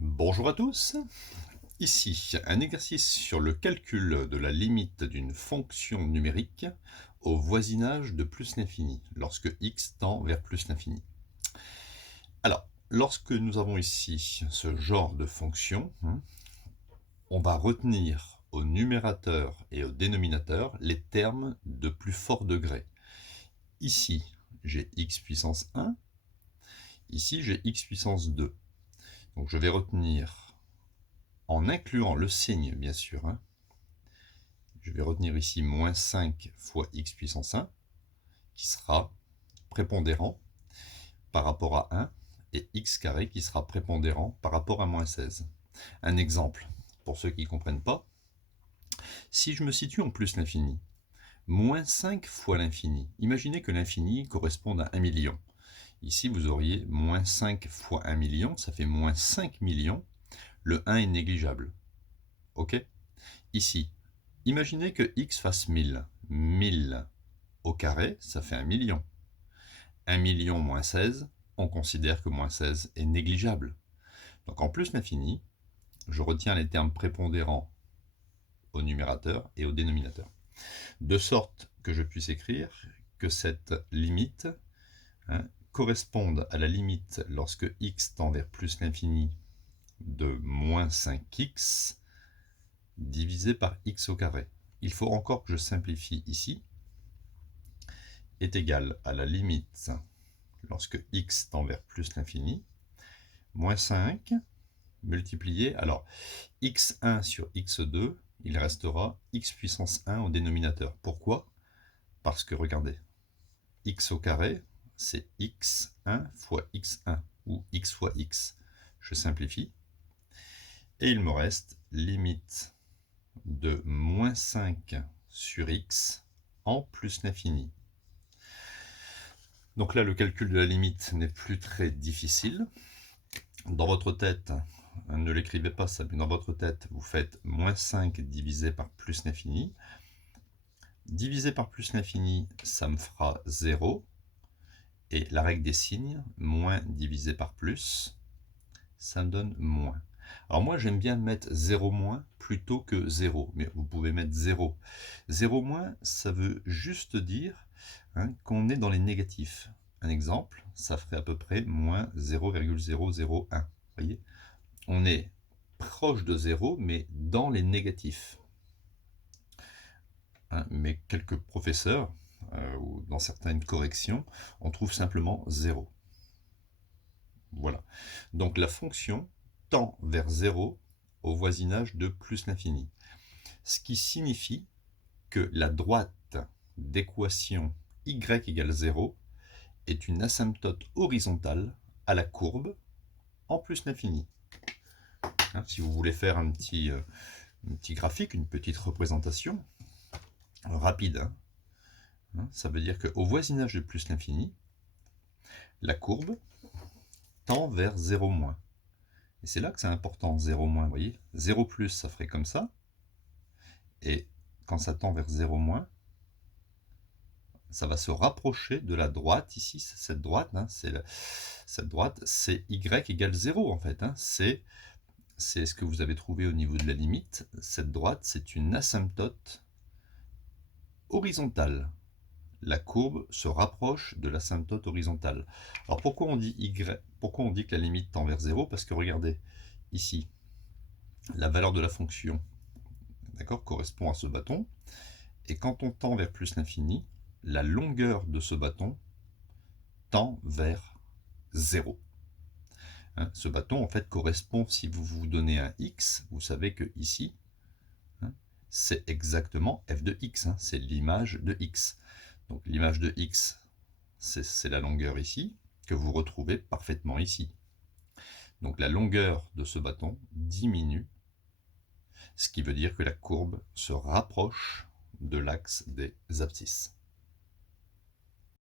Bonjour à tous, ici un exercice sur le calcul de la limite d'une fonction numérique au voisinage de plus l'infini, lorsque x tend vers plus l'infini. Alors, lorsque nous avons ici ce genre de fonction, on va retenir au numérateur et au dénominateur les termes de plus fort degré. Ici, j'ai x puissance 1, ici j'ai x puissance 2. Donc je vais retenir, en incluant le signe bien sûr, je vais retenir ici moins 5 fois x puissance 1, qui sera prépondérant par rapport à 1, et x carré qui sera prépondérant par rapport à moins 16. Un exemple, pour ceux qui ne comprennent pas, si je me situe en plus l'infini, moins 5 fois l'infini, imaginez que l'infini corresponde à 1 million. Ici, vous auriez moins 5 fois 1 million, ça fait moins 5 millions. Le 1 est négligeable. Ok? Ici, imaginez que x fasse 1000. 1000 au carré, ça fait 1 million. 1 million moins 16, on considère que moins 16 est négligeable. Donc en plus l'infini, je retiens les termes prépondérants au numérateur et au dénominateur. De sorte que je puisse écrire que cette limite corresponde à la limite lorsque x tend vers plus l'infini de moins 5x divisé par x au carré. Il faut encore que je simplifie ici, est égal à la limite lorsque x tend vers plus l'infini, moins 5 multiplié, alors x1 sur x2, il restera x puissance 1 au dénominateur. Pourquoi? Parce que regardez, x au carré, c'est x1 fois x1, ou x fois x. Je simplifie, et il me reste limite de moins 5 sur x en plus l'infini. Donc là, le calcul de la limite n'est plus très difficile. Dans votre tête, ne l'écrivez pas ça, mais dans votre tête, vous faites moins 5 divisé par plus l'infini. Divisé par plus l'infini, ça me fera 0. Et la règle des signes, moins divisé par plus, ça me donne moins. Alors moi, j'aime bien mettre 0 moins plutôt que 0, mais vous pouvez mettre 0. 0 moins, ça veut juste dire qu'on est dans les négatifs. Un exemple, ça ferait à peu près moins 0,001. Voyez, on est proche de 0, mais dans les négatifs. Mais quelques professeurs, ou dans certaines corrections, on trouve simplement 0. Voilà. Donc la fonction tend vers 0 au voisinage de plus l'infini. Ce qui signifie que la droite d'équation y égale 0 est une asymptote horizontale à la courbe en plus l'infini. Si vous voulez faire un petit graphique, une petite représentation rapide, ça veut dire qu'au voisinage de plus l'infini, la courbe tend vers 0 moins. Et c'est là que c'est important, 0 moins, vous voyez. 0 plus, ça ferait comme ça. Et quand ça tend vers 0 moins, ça va se rapprocher de la droite, ici, cette droite, cette droite, c'est y égale 0 en fait. C'est ce que vous avez trouvé au niveau de la limite. Cette droite, c'est une asymptote horizontale. La courbe se rapproche de l'asymptote horizontale. Alors pourquoi on dit que la limite tend vers 0? Parce que regardez, ici, la valeur de la fonction correspond à ce bâton. Et quand on tend vers plus l'infini, la longueur de ce bâton tend vers 0. Ce bâton, en fait, correspond, si vous vous donnez un x, vous savez que ici, c'est exactement f de x, c'est l'image de x. Donc l'image de x, c'est la longueur ici, que vous retrouvez parfaitement ici. Donc la longueur de ce bâton diminue, ce qui veut dire que la courbe se rapproche de l'axe des abscisses.